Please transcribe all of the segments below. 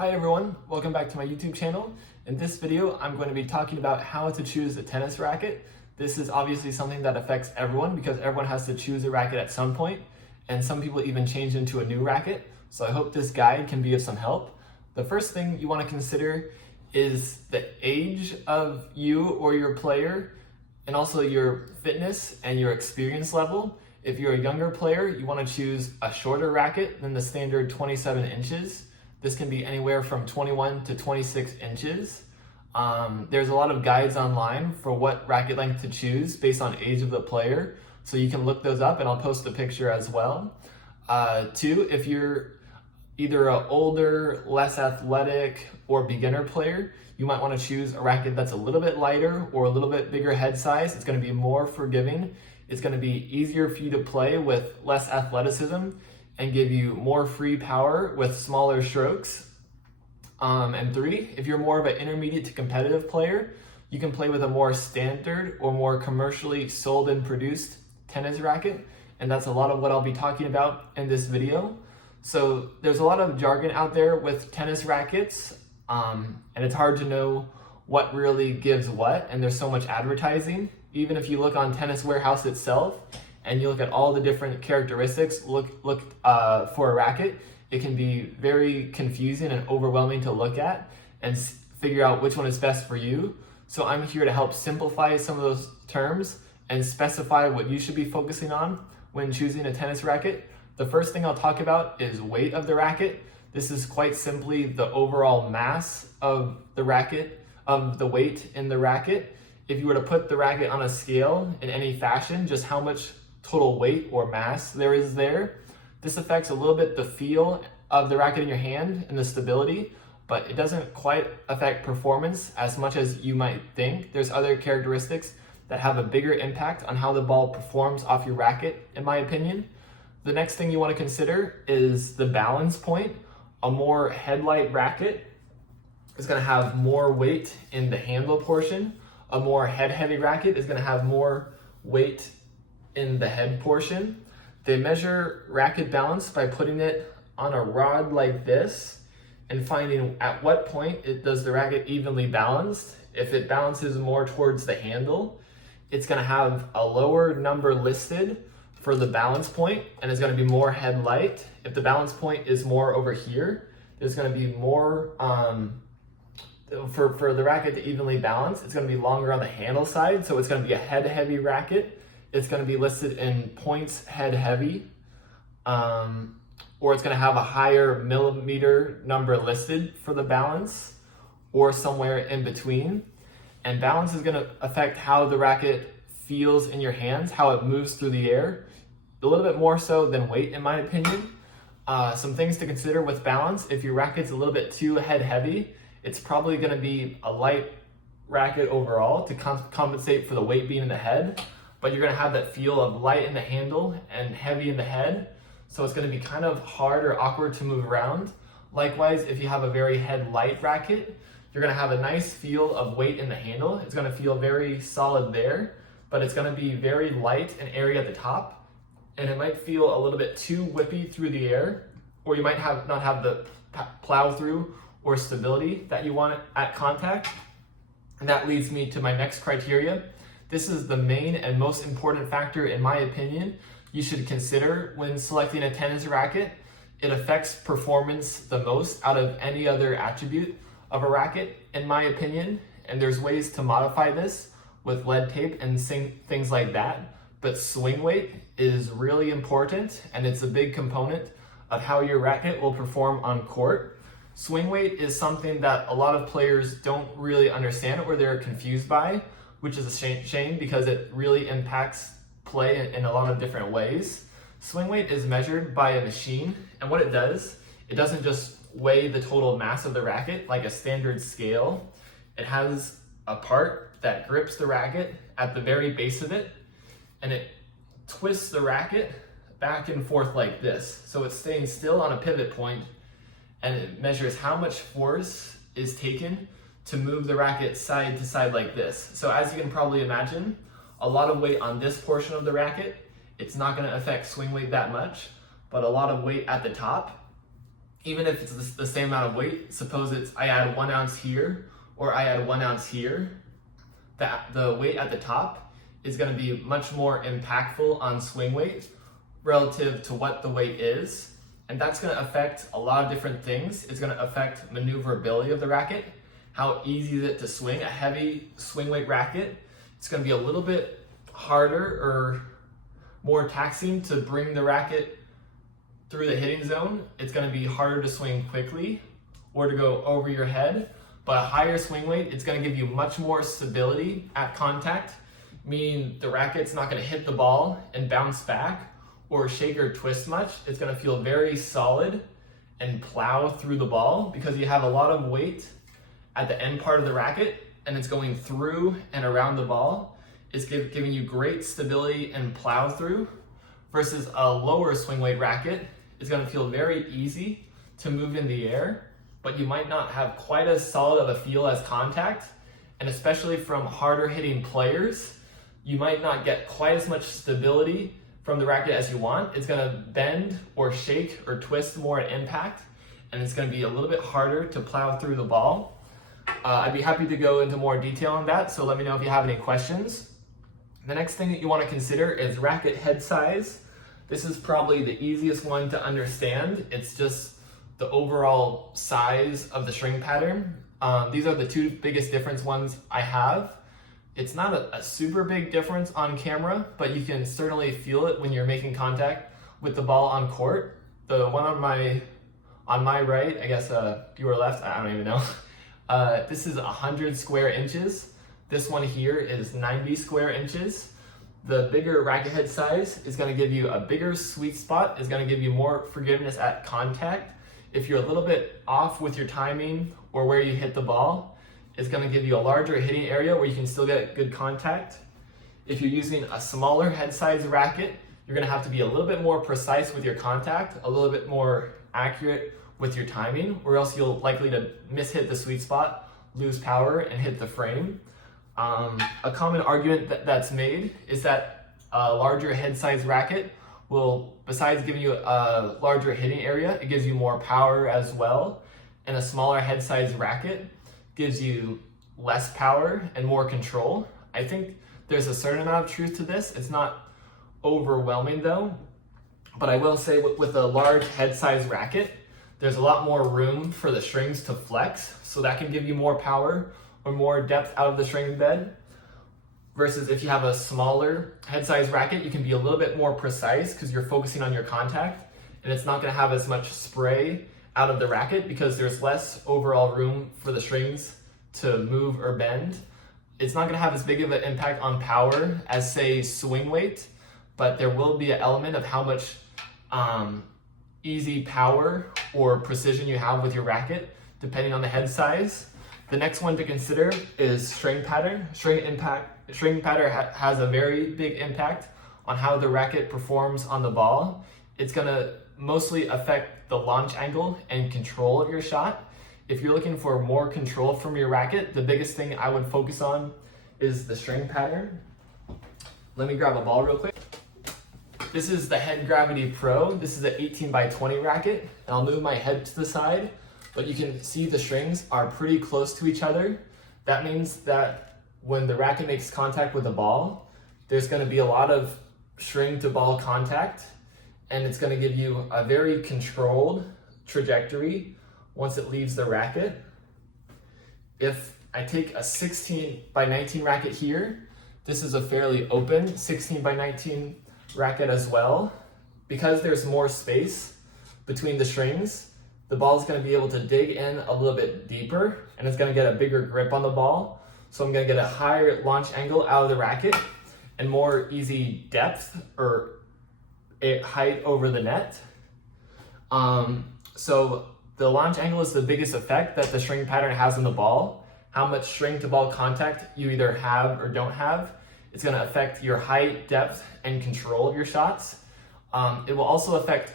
Hi everyone, welcome back to my YouTube channel. In this video, I'm going to be talking about how to choose a tennis racket. This is obviously something that affects everyone because everyone has to choose a racket at some point, and some people even change into a new racket. So I hope this guide can be of some help. The first thing you want to consider is the age of you or your player, and also your fitness and your experience level. If you're a younger player, you want to choose a shorter racket than the standard 27 inches. This can be anywhere from 21 to 26 inches. There's a lot of guides online for what racket length to choose based on age of the player. So you can look those up and I'll post a picture as well. Two, if you're either an older, less athletic, or beginner player, you might want to choose a racket that's a little bit lighter or a little bit bigger head size. It's going to be more forgiving. It's going to be easier for you to play with less athleticism and give you more free power with smaller strokes. And three, if you're more of an intermediate to competitive player, you can play with a more standard or more commercially sold and produced tennis racket. And that's a lot of what I'll be talking about in this video. So there's a lot of jargon out there with tennis rackets, and it's hard to know what really gives what, and there's so much advertising. Even if you look on Tennis Warehouse itself, and you look at all the different characteristics, look for a racket, it can be very confusing and overwhelming to look at and figure out which one is best for you. So I'm here to help simplify some of those terms and specify what you should be focusing on when choosing a tennis racket. The first thing I'll talk about is weight of the racket. This is quite simply the overall mass of the racket, of the weight in the racket. If you were to put the racket on a scale in any fashion, just how much total weight or mass there is there. This affects a little bit the feel of the racket in your hand and the stability, but it doesn't quite affect performance as much as you might think. There's other characteristics that have a bigger impact on how the ball performs off your racket, in my opinion. The next thing you want to consider is the balance point. A more headlight racket is going to have more weight in the handle portion. A more head-heavy racket is going to have more weight in the head portion. They measure racket balance by putting it on a rod like this and finding at what point does the racket evenly balanced. If it balances more towards the handle, it's going to have a lower number listed for the balance point and it's going to be more head light. If the balance point is more over here, there's going to be more for the racket to evenly balance. It's going to be longer on the handle side, so it's going to be a head heavy racket. It's going to be listed in points head heavy, or it's going to have a higher millimeter number listed for the balance, or somewhere in between. And balance is going to affect how the racket feels in your hands, how it moves through the air, a little bit more so than weight, in my opinion. Some things to consider with balance: if your racket's a little bit too head heavy, it's probably going to be a light racket overall to compensate for the weight being in the head. But you're going to have that feel of light in the handle and heavy in the head. So it's going to be kind of hard or awkward to move around. Likewise, if you have a very head light racket, you're going to have a nice feel of weight in the handle. It's going to feel very solid there, but it's going to be very light and airy at the top. And it might feel a little bit too whippy through the air, or you might not have the plow through or stability that you want at contact. And that leads me to my next criteria. This is the main and most important factor, in my opinion, you should consider when selecting a tennis racket. It affects performance the most out of any other attribute of a racket, in my opinion. And there's ways to modify this with lead tape and things like that. But swing weight is really important, and it's a big component of how your racket will perform on court. Swing weight is something that a lot of players don't really understand or they're confused by, which is a shame because it really impacts play in a lot of different ways. Swing weight is measured by a machine, and what it does, it doesn't just weigh the total mass of the racket like a standard scale. It has a part that grips the racket at the very base of it, and it twists the racket back and forth like this. So it's staying still on a pivot point, and it measures how much force is taken to move the racket side to side like this. So as you can probably imagine, a lot of weight on this portion of the racket, it's not going to affect swing weight that much, but a lot of weight at the top even if it's the same amount of weight, suppose I add 1 ounce here, or I add 1 ounce here, the weight at the top is going to be much more impactful on swing weight relative to what the weight is. And that's going to affect a lot of different things. It's going to affect maneuverability of the racket. How easy is it to swing? A heavy swing weight racket, it's going to be a little bit harder or more taxing to bring the racket through the hitting zone. It's going to be harder to swing quickly or to go over your head. But a higher swing weight, it's going to give you much more stability at contact, meaning the racket's not going to hit the ball and bounce back or shake or twist much. It's going to feel very solid and plow through the ball because you have a lot of weight at the end part of the racket and it's going through and around the ball. It's giving you great stability and plow through, versus a lower swing weight racket is going to feel very easy to move in the air, but you might not have quite as solid of a feel as contact. And especially from harder hitting players, you might not get quite as much stability from the racket as you want. It's going to bend or shake or twist more at impact, and it's going to be a little bit harder to plow through the ball. I'd be happy to go into more detail on that, so let me know if you have any questions. The next thing that you want to consider is racket head size. This is probably the easiest one to understand. It's just the overall size of the string pattern. These are the two biggest difference ones I have. It's not a super big difference on camera, but you can certainly feel it when you're making contact with the ball on court. The one on my right, I guess your left, I don't even know. This is 100 square inches. This one here is 90 square inches. The bigger racket head size is going to give you a bigger sweet spot, is going to give you more forgiveness at contact. If you're a little bit off with your timing or where you hit the ball, it's going to give you a larger hitting area where you can still get good contact. If you're using a smaller head size racket, you're going to have to be a little bit more precise with your contact, a little bit more accurate with your timing, or else you'll likely to mishit the sweet spot, lose power, and hit the frame. A common argument that's made is that a larger head size racket will, besides giving you a larger hitting area, it gives you more power as well. And a smaller head size racket gives you less power and more control. I think there's a certain amount of truth to this. It's not overwhelming though, but I will say with a large head size racket, there's a lot more room for the strings to flex, so that can give you more power or more depth out of the string bed. Versus if you have a smaller head size racket, you can be a little bit more precise because you're focusing on your contact, and it's not going to have as much spray out of the racket because there's less overall room for the strings to move or bend. It's not going to have as big of an impact on power as, say, swing weight, but there will be an element of how much easy power or precision you have with your racket depending on the head size. The next one to consider is string pattern. String pattern has a very big impact on how the racket performs on the ball. It's going to mostly affect the launch angle and control of your shot. If you're looking for more control from your racket, the biggest thing I would focus on is the string pattern. Let me grab a ball real quick. This is the Head Gravity Pro. This is an 18 by 20 racket, and I'll move my head to the side, but you can see the strings are pretty close to each other. That means that when the racket makes contact with the ball, there's going to be a lot of string to ball contact, and it's going to give you a very controlled trajectory once it leaves the racket. If I take a 16 by 19 racket here, this is a fairly open 16 by 19 racket as well. Because there's more space between the strings, the ball is going to be able to dig in a little bit deeper, and it's going to get a bigger grip on the ball. So I'm going to get a higher launch angle out of the racket and more easy depth or height over the net. So the launch angle is the biggest effect that the string pattern has on the ball. How much string to ball contact you either have or don't have. It's going to affect your height, depth, and control of your shots. It will also affect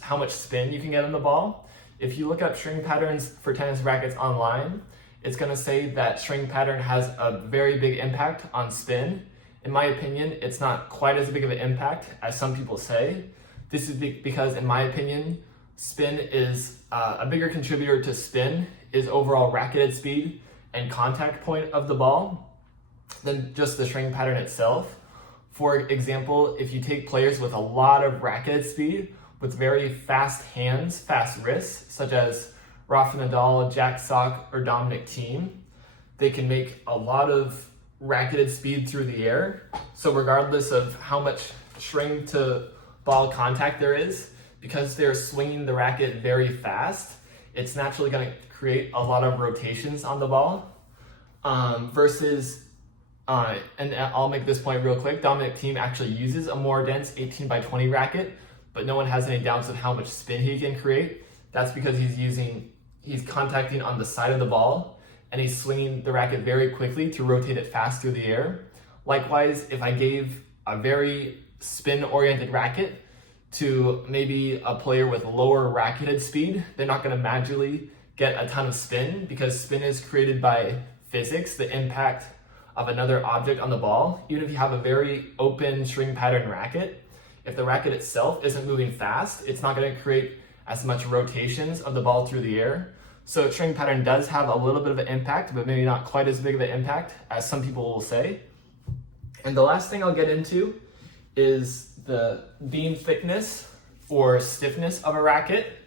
how much spin you can get on the ball. If you look up string patterns for tennis rackets online, it's going to say that string pattern has a very big impact on spin. In my opinion, it's not quite as big of an impact as some people say. This is because, in my opinion, spin is a bigger contributor to spin is overall racketed speed and contact point of the ball than just the string pattern itself. For example, if you take players with a lot of racketed speed with very fast hands, fast wrists, such as Rafa Nadal, Jack Sock, or Dominic Thiem, they can make a lot of racketed speed through the air. So regardless of how much string to ball contact there is, because they're swinging the racket very fast, it's naturally going to create a lot of rotations on the ball. And I'll make this point real quick, Dominic Thiem actually uses a more dense 18x20 racket, but no one has any doubts of how much spin he can create. That's because he's contacting on the side of the ball, and he's swinging the racket very quickly to rotate it fast through the air. Likewise, if I gave a very spin-oriented racket to maybe a player with lower racketed speed, they're not going to magically get a ton of spin, because spin is created by physics, the impact of another object on the ball. Even if you have a very open string pattern racket, if the racket itself isn't moving fast, it's not going to create as much rotations of the ball through the air. So string pattern does have a little bit of an impact, but maybe not quite as big of an impact as some people will say. And the last thing I'll get into is the beam thickness or stiffness of a racket.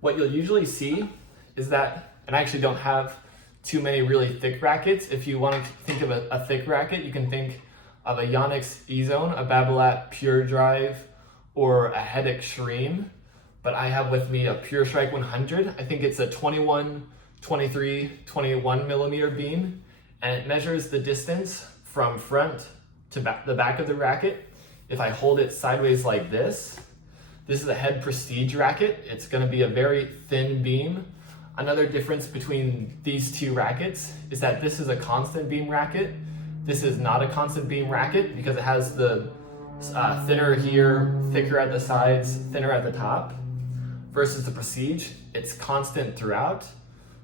What you'll usually see is that, and I actually don't have too many really thick rackets. If you want to think of a thick racket, you can think of a Yonex E-Zone, a Babolat Pure Drive, or a Head Extreme. But I have with me a Pure Strike 100. I think it's a 21, 23, 21 millimeter beam, and it measures the distance from front to the back of the racket. If I hold it sideways like this is a Head Prestige racket. It's going to be a very thin beam. Another difference between these two rackets is that this is a constant beam racket. This is not a constant beam racket because it has the thinner here, thicker at the sides, thinner at the top. Versus the Prestige, it's constant throughout.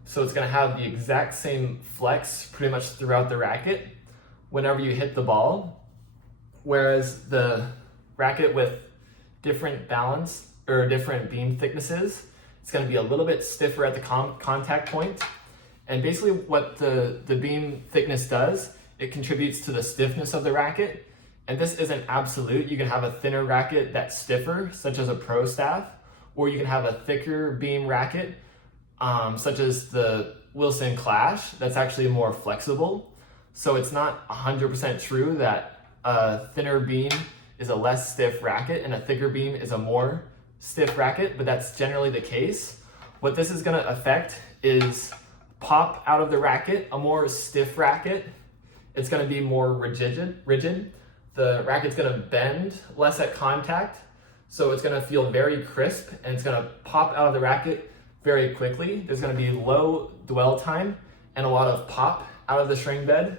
So it's going to have the exact same flex pretty much throughout the racket whenever you hit the ball. Whereas the racket with different balance or different beam thicknesses, it's going to be a little bit stiffer at the contact point. And basically what the beam thickness does, it contributes to the stiffness of the racket. And this isn't absolute. You can have a thinner racket that's stiffer, such as a pro staff, or you can have a thicker beam racket, such as the Wilson Clash, that's actually more flexible. So it's not 100% true that a thinner beam is a less stiff racket and a thicker beam is a more stiff racket, but that's generally the case. What this is going to affect is pop out of the racket. A more stiff racket, it's going to be more rigid. The racket's going to bend less at contact, so it's going to feel very crisp and it's going to pop out of the racket very quickly. There's going to be low dwell time and a lot of pop out of the string bed.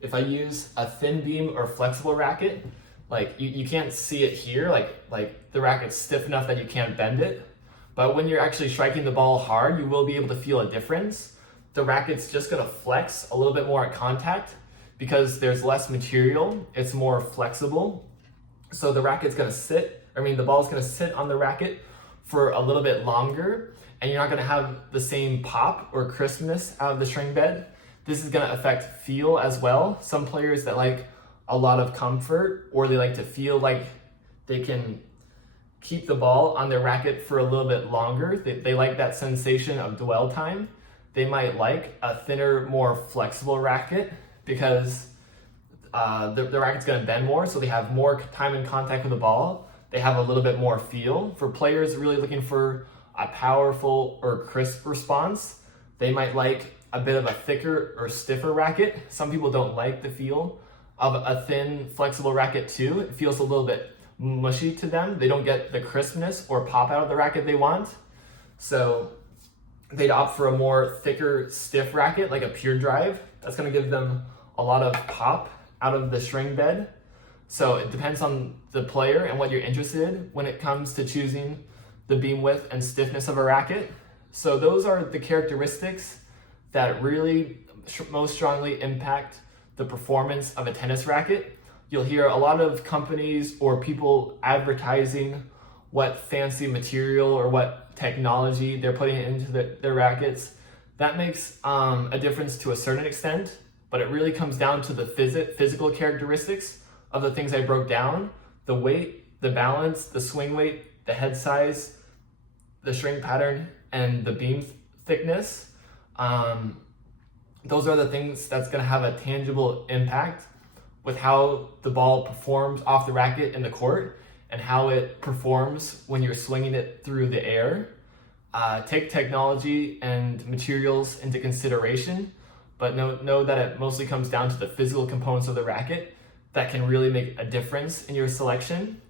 If I use a thin beam or flexible racket, like you can't see it here, like the racket's stiff enough that you can't bend it. But when you're actually striking the ball hard, you will be able to feel a difference. The racket's just going to flex a little bit more at contact because there's less material. It's more flexible. So the racket's going to the ball's going to sit on the racket for a little bit longer, and you're not going to have the same pop or crispness out of the string bed. This is going to affect feel as well. Some players that like a lot of comfort, or they like to feel like they can keep the ball on their racket for a little bit longer. They like that sensation of dwell time. They might like a thinner, more flexible racket because the racket's going to bend more, so they have more time in contact with the ball. They have a little bit more feel. For players really looking for a powerful or crisp response, they might like a bit of a thicker or stiffer racket. Some people don't like the feel of a thin, flexible racket too. It feels a little bit mushy to them. They don't get the crispness or pop out of the racket they want. So they'd opt for a more thicker, stiff racket, like a Pure Drive. That's going to give them a lot of pop out of the string bed. So it depends on the player and what you're interested in when it comes to choosing the beam width and stiffness of a racket. So those are the characteristics that really most strongly impact the performance of a tennis racket. You'll hear a lot of companies or people advertising what fancy material or what technology they're putting into their rackets. That makes a difference to a certain extent, but it really comes down to the physical characteristics of the things I broke down: the weight, the balance, the swing weight, the head size, the string pattern, and the beam thickness. Those are the things that's going to have a tangible impact with how the ball performs off the racket in the court and how it performs when you're swinging it through the air. Take technology and materials into consideration, but know that it mostly comes down to the physical components of the racket that can really make a difference in your selection.